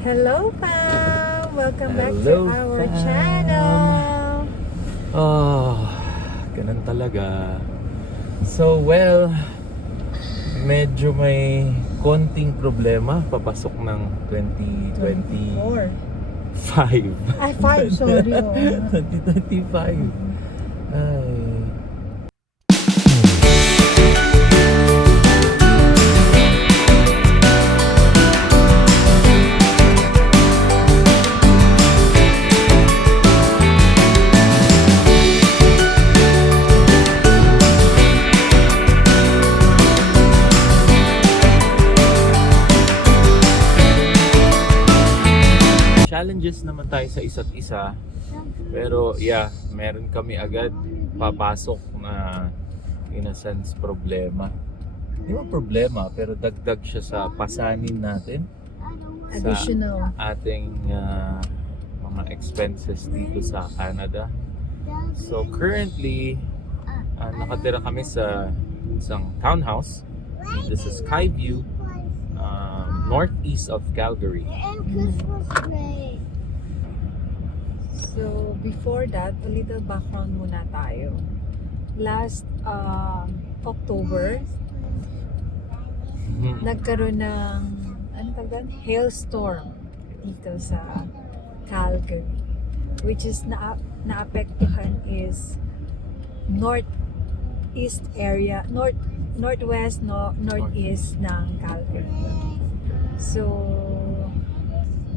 Hello, fam! Welcome back to Hello, our fam. channel! Ganun talaga. So, well, medyo may konting problema papasok ng 2025. 4. Ay, 5, sorry. 2025. Ay. Challenges naman tayo sa isa't isa. Pero yeah, meron kami agad papasok na in a sense problema. Hindi mo problema, pero dagdag siya sa pasanin natin. Additional. Sa ating mga expenses dito sa Canada. So currently, nakatira kami sa isang townhouse. This is Skyview, northeast of Calgary. And Christmas tree. So, before that, a little background muna tayo. Last October, nagkaroon ng hailstorm dito sa Calgary, which is naapektuhan is northeast area, northwest, northeast ng Calgary. So,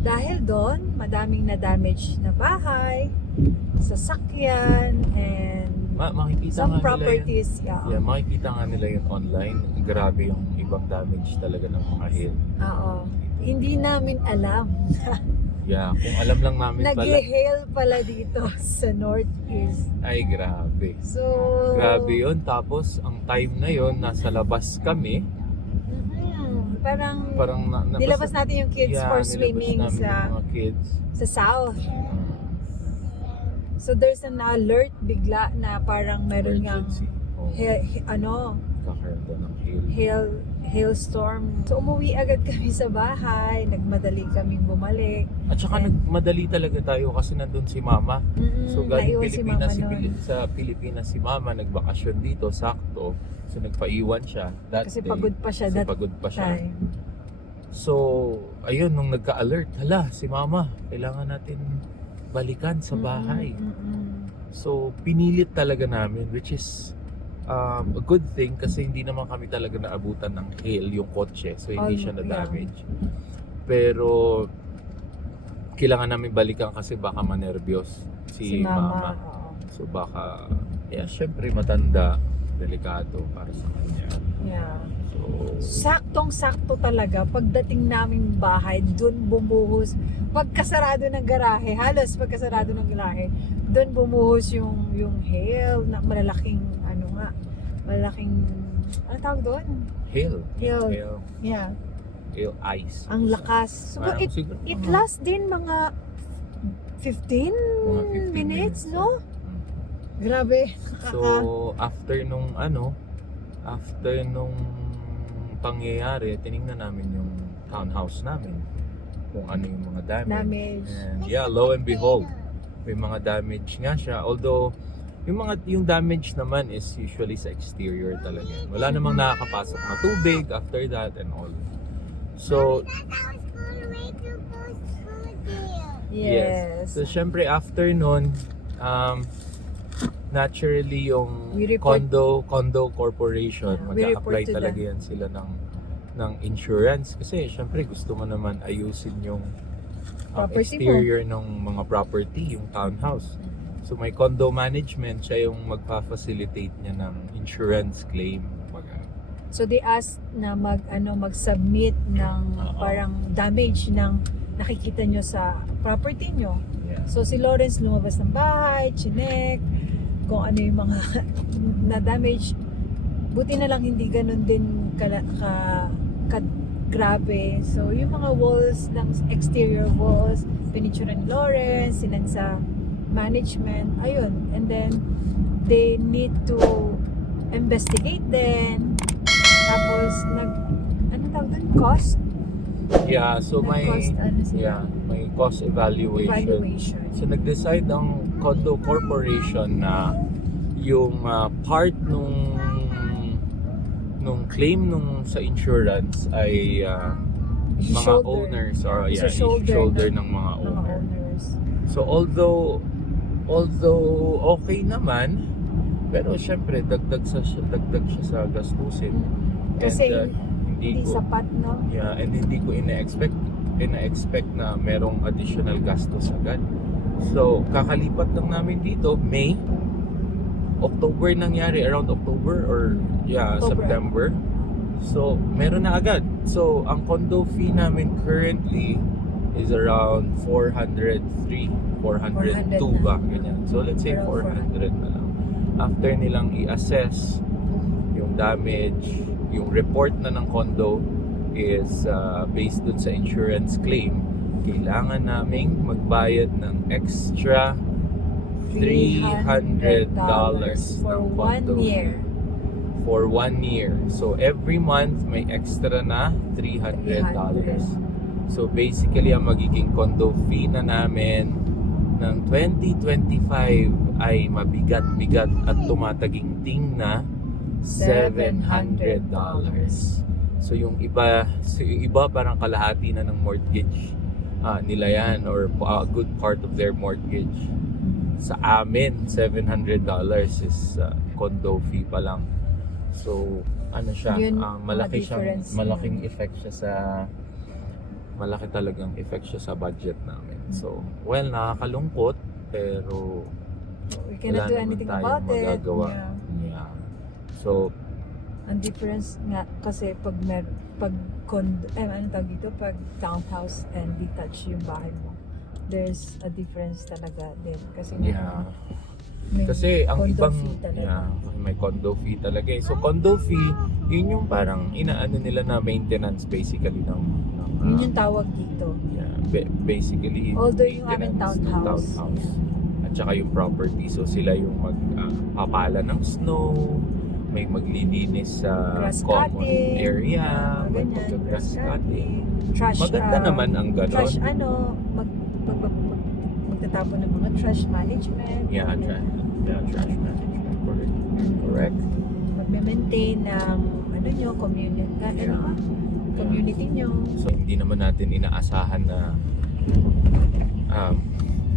dahil doon, madaming na-damage na bahay, sasakyan, and Makikita some nga properties. nila yun. Yeah, makikita nga nila yun online. Grabe yung ibang damage talaga ng mga hail. Oo. Hindi namin alam. Yeah, kung alam lang namin pala. Nag-hail pala dito sa northeast. Ay, grabe. So, Grabe yun. Tapos, ang time na yun, nasa labas kami. parang nilabas basta- natin yung kids Yeah, for nilabas swimming namin yung mga kids. sa south. So there's an alert bigla na parang meron ngang Emergency. Oh, kakaroon daw ng hail. hailstorm. So umuwi agad kami sa bahay, nagmadali kaming bumalik. At saka nagmadali talaga tayo kasi nandun si Mama. So galing Naiwan si Mama nun. sa Pilipinas si Mama, nagbakasyon dito, sakto. So nagpaiwan siya that Kasi day. pagod pa siya Kasi that pagod pa siya. time. So, ayun, nung nagka-alert, hala, si Mama, kailangan natin balikan sa bahay. So, pinilit talaga namin, which is a good thing kasi hindi naman kami talaga naabutan ng hail yung kotse. So, hindi siya na-damage. Pero, kailangan namin balikan kasi baka manervyos si Mama. Oo. So, baka, syempre matanda, delikado para sa kanya. Yeah. So, Saktong-sakto talaga pagdating naming bahay, doon bumuhos. Pagkasarado ng garahe, halos pagkasarado ng garahe, doon bumuhos yung hail na malalaking ano tawag doon? hail. Hail. Hail. Yeah. Hail ice. Ang lakas. So Parang it lasts din mga 15 Mga 15 minutes, no? Grabe. So, after nung pangyayari, tiningnan namin yung townhouse namin. Kung ano yung mga damage. And yeah, lo and behold, may mga damage nga siya. Although, yung damage naman is usually sa exterior talaga. Wala namang nakakapasok na tubig after that and all. So, Yes. So, syempre, after nun, naturally yung We report- condo corporation, Yeah, we report mag-a-apply to talaga them. yan sila ng insurance. Kasi syempre, gusto mo naman ayusin yung Property exterior ng mga property, yung townhouse. So, may condo management, siya yung magpa-facilitate niya ng insurance claim. So they asked na mag-submit ng parang damage ng nakikita nyo sa property nyo. Yeah. So si Lawrence lumabas ng bahay, chinek kung ano yung mga na-damage. Buti na lang hindi ganun din grabe. So yung mga walls ng exterior walls, pinicture ni Lawrence, sinan sa management, ayun. And then they need to investigate then. Tapos ano tawag doon? Cost? Yeah, so may Cost, ano sila? may cost evaluation. Evaluation. So nag-decide ang condo corporation na yung part nung claim nung sa insurance ay mga Shoulder. owners or Isa shoulder ng mga Mga owner. owners. So although okay naman, pero syempre dagdag siya sa gastusin. Kasi And, hindi sapat, no? Yeah, and hindi ko ina-expect na merong additional gastos agad. So, kakalipat lang namin dito, October nangyari, around October or October. September. So, meron na agad. So, ang condo fee namin currently is around 402 ba, ganyan. So, let's say Around 400 na lang. After nilang i-assess yung damage, yung report na ng condo is based dun sa insurance claim, kailangan naming magbayad ng extra $300 for ng 1 condo year. for 1 year. So every month may extra na $300. So basically ang magiging condo fee na namin ng 2025 ay mabigat-bigat at tumataginting na $700. So yung iba parang kalahati na ng mortgage nila yan or a good part of their mortgage. Sa amin, $700 is condo fee pa lang. So ano siya, Yun, malaki difference malaking effect siya malaki talagang effect siya sa budget namin. So, well, nakakalungkot pero We cannot do wala naman anything tayong about it. magagawa. Yeah. Yeah. So, Ang difference nga kasi pag condo, ano tawag dito, pag townhouse and detached yung bahay mo, there's a difference talaga din. Kasi yeah. may Kasi ang condo ibang fee talaga. may condo fee talaga eh. So condo fee, yun yung parang inaano nila na maintenance basically ng Yun yung tawag dito. basically Although yung aming maintenance ng townhouse. At saka yung property. So sila yung magpapala ng snow, may maglilinis sa Grass common cutting, area, may ganyan, grass cutting. Trash, Maganda naman ang ganon. trash magtatapon ng mga trash management. Yeah, trash management. Correct. Magme-maintain ng community nyo. So hindi naman natin inaasahan na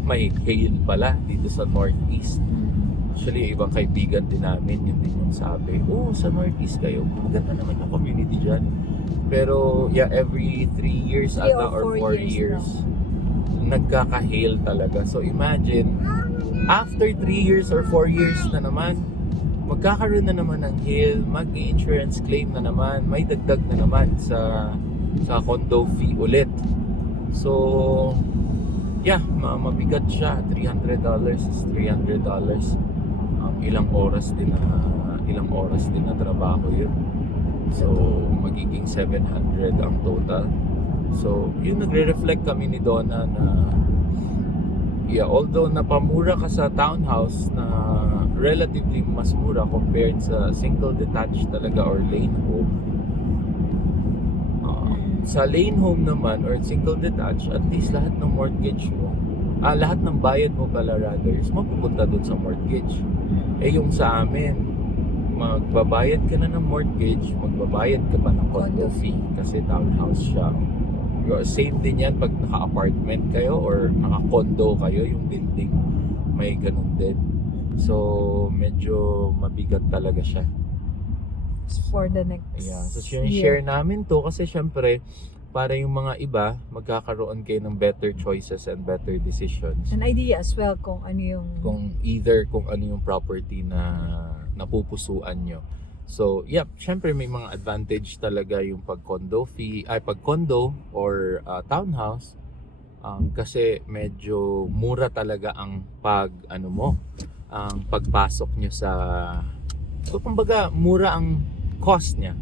may hail pala dito sa Northeast. Actually, yung ibang kaibigan din namin, yun din yung sabi, sa Northeast kayo, maganda naman yung community dyan. Pero every 3 years ata or 4 years, nagkaka-hail talaga. So imagine, after 3 years or 4 years na naman, magkakaroon na naman ng hail, mag-insurance claim na naman, may dagdag na naman sa condo fee ulit. So, mabigat siya. $300 is $300. Ilang oras din na trabaho yun. So, magiging 700 ang total. So, yun nagre-reflect kami ni Donna na although napamura ka sa townhouse na relatively mas mura compared sa single detached talaga or lane home. Sa lane home naman or single detached, at least lahat ng mortgage mo, lahat ng bayad mo pala rather is mapupunta dun sa mortgage. Yung sa amin, magbabayad ka na ng mortgage, magbabayad ka pa ng condo fee kasi townhouse siya. Same din yan pag naka-apartment kayo or naka-condo kayo, yung building, may ganun din. So, medyo mabigat talaga siya. For the next So, share namin to kasi syempre, para yung mga iba, magkakaroon kayo ng better choices and better decisions. An idea as well kung ano yung Kung ano yung property na napupusuan nyo. So, syempre may mga advantage talaga yung pag-condo or townhouse kasi medyo mura talaga ang ang pagpasok nyo sa kumbaga mura ang cost niya.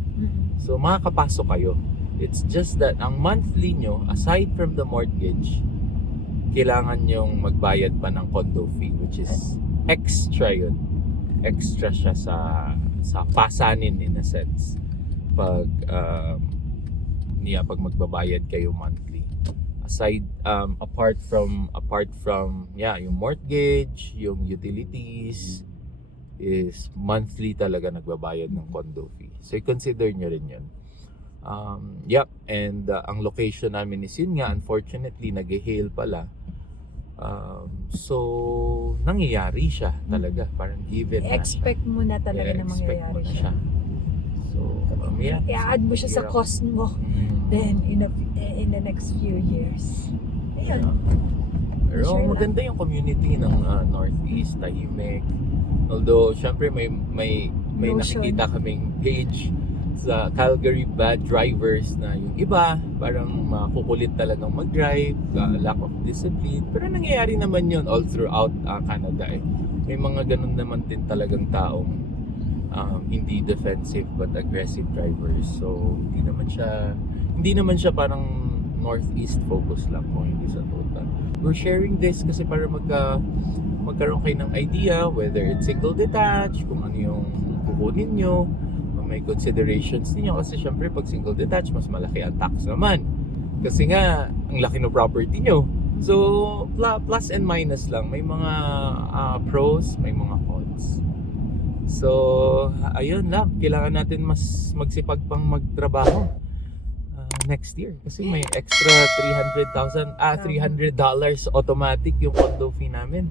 So, makakapasok kayo. It's just that ang monthly nyo, aside from the mortgage, kailangan nyong magbayad pa ng condo fee, which is extra yun. Extra siya sa pasanin in a sense. Pag pag magbabayad kayo monthly. Aside apart from yung mortgage, yung utilities, is monthly talaga nagbabayad ng condo fee. So i-consider nyo rin yun. And ang location namin is yun nga, unfortunately nag-hail pala. So nangyayari siya talaga, parang given na siya. expect mo na talaga na expect mo mangyayari na siya. So I-add mo siya sa hirap. cost mo. Then in the next few years. Ayun. Pero Sure lang. maganda yung community ng Northeast, tahimik. Although syempre may Notion. nakikita kaming page sa Calgary bad drivers na yung iba parang makukulit talagang mag-drive, lack of discipline. Pero nangyayari naman yun all throughout Canada eh. May mga ganun naman din talagang taong hindi defensive but aggressive drivers. So hindi naman siya parang Northeast focus lang kung hindi sa total. We're sharing this kasi para magkaroon kayo ng idea whether it's single detached, kung ano yung kukunin nyo, may considerations ninyo kasi syempre pag single detached mas malaki ang tax naman kasi nga ang laki ng property nyo. So plus and minus lang, may mga pros, may mga cons. So ayun lang, kailangan natin mas magsipag pang magtrabaho next year kasi may extra $300 automatic yung condo fee namin.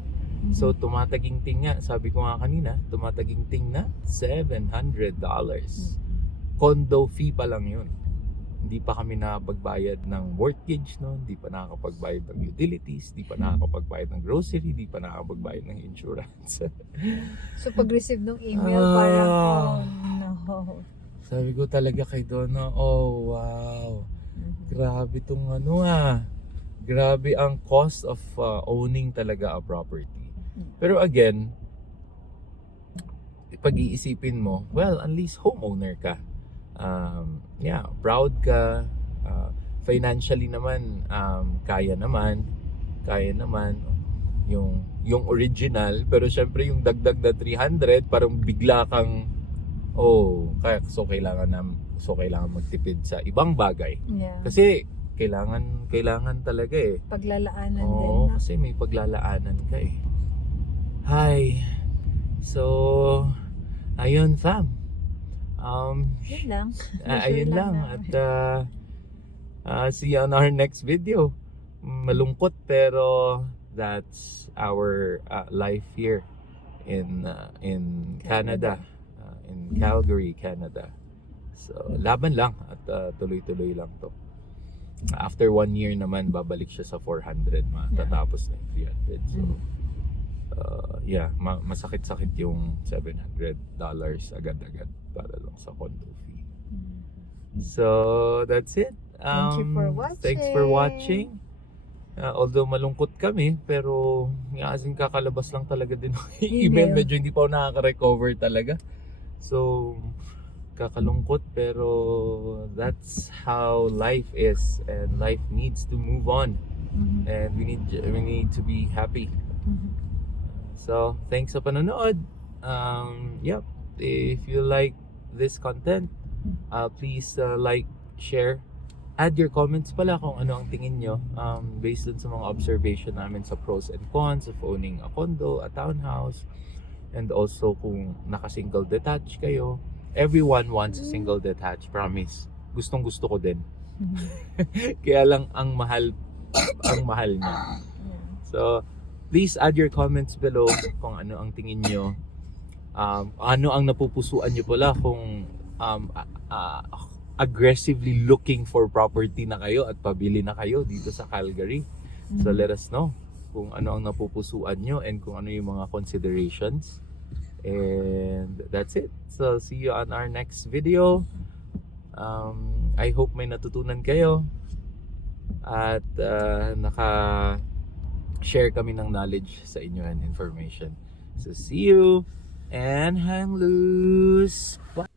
So tumataginting nga, sabi ko nga kanina, tumataginting na $700. Condo fee pa lang yun. Hindi pa kami nakapagbayad ng mortgage, no? Hindi pa nakakapagbayad ng utilities, hindi pa nakakapagbayad ng grocery, hindi pa nakakapagbayad ng insurance. So pag-receive ng email, parang, oh no. Sabi ko talaga kay Donna, oh wow, grabe tong grabe ang cost of owning talaga a property. Pero again, pag-iisipin mo, well, at least homeowner ka. Proud ka. Financially naman, kaya naman yung original. Pero syempre yung dagdag na 300, parang bigla kang, kailangan magtipid sa ibang bagay. Yeah. Kasi kailangan talaga eh. Paglalaanan din Oo, na. kasi may paglalaanan ka eh. Hi. So, ayun fam. Yun lang. Ayun Sure lang. na. At see you on our next video. Malungkot pero that's our life here in Canada. In Calgary, Canada. So, laban lang at tuloy-tuloy lang to. After 1 year naman, babalik siya sa 400. Matatapos na yung 300. So, masakit-sakit yung $700 agad-agad para lang sa condo fee. So, that's it. Thank you for watching. Thanks for watching. Although malungkot kami, pero as in kakalabas lang talaga din yung email. Medyo hindi pa ako nakaka-recover talaga. So, kakalungkot pero that's how life is and life needs to move on and we need to be happy. So thanks sa panonood. If you like this content, please like, share, add your comments pala kung ano ang tingin nyo based dun sa mga observation namin sa pros and cons of owning a condo, a townhouse, and also kung naka-single detached kayo. Everyone wants a single detached, promise. Gustong-gusto ko din. Kaya lang ang mahal niya. So, please add your comments below kung ano ang tingin nyo. Ano ang napupusuan nyo pala kung aggressively looking for property na kayo at pabili na kayo dito sa Calgary. So, let us know kung ano ang napupusuan nyo and kung ano yung mga considerations. And that's it. So see you on our next video. I hope may natutunan kayo at naka-share kami ng knowledge sa inyo and information. So see you and hang loose. Bye.